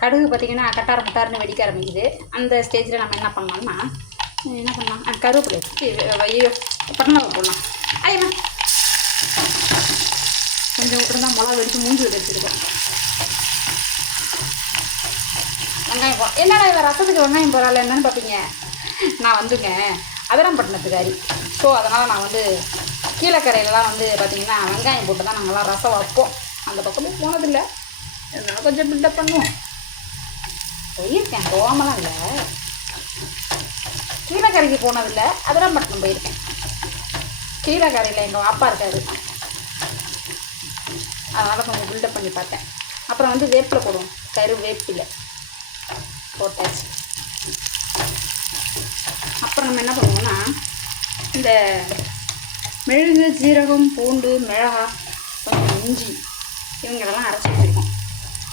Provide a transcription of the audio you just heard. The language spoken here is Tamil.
கடுகு பார்த்திங்கன்னா கட்டார முட்டாருன்னு வெடிக்க ஆரம்பிக்குது. அந்த ஸ்டேஜில் நம்ம என்ன பண்ணலாம்னா என்ன பண்ணலாம், கருவேப்பிலை ஐயோ பட்டமிளகா போடலாம். ஐயம்மா கொஞ்சம் விட்டுருந்தா மிளகா வெடித்து மூஞ்சி வச்சுருக்கோம். வெங்காயம் என்னடா இவன் ரசத்துக்கு வெங்காயம் போகிறாள் என்னன்னு பார்ப்பீங்க. நான் வந்துங்க அதிரம்பட்டினத்துக்காரி. ஸோ அதனால் நான் வந்து கீழக்கரையிலலாம் வந்து பார்த்திங்கன்னா வெங்காயம் போட்டு தான் நாங்கள்லாம் ரசம் வைப்போம். அந்த பக்கமே போனதில்லை, அதனால் கொஞ்சம் பில்டப் பண்ணுவோம். போயிருக்கேன், போகாமலாம் இல்லை. கீழக்கரைக்கு போனதில்லை, அதிரம்பட்டினம் போயிருக்கேன். கீழக்கரையில் எங்கள் அப்பா இருக்காரு, அதனால் கொஞ்சம் பில்டப் பண்ணி பார்த்தேன். அப்புறம் வந்து வேப்பிலை போடுவோம், கருவேப்பிலை போட்டாச்சு. அப்புறம் நம்ம என்ன பண்ணுவோம்னா இந்த மிளகு, சீரகம், பூண்டு, மிளகா, கொஞ்சம் இஞ்சி இவங்களெல்லாம் அரைச்சி வச்சுருக்கோம்.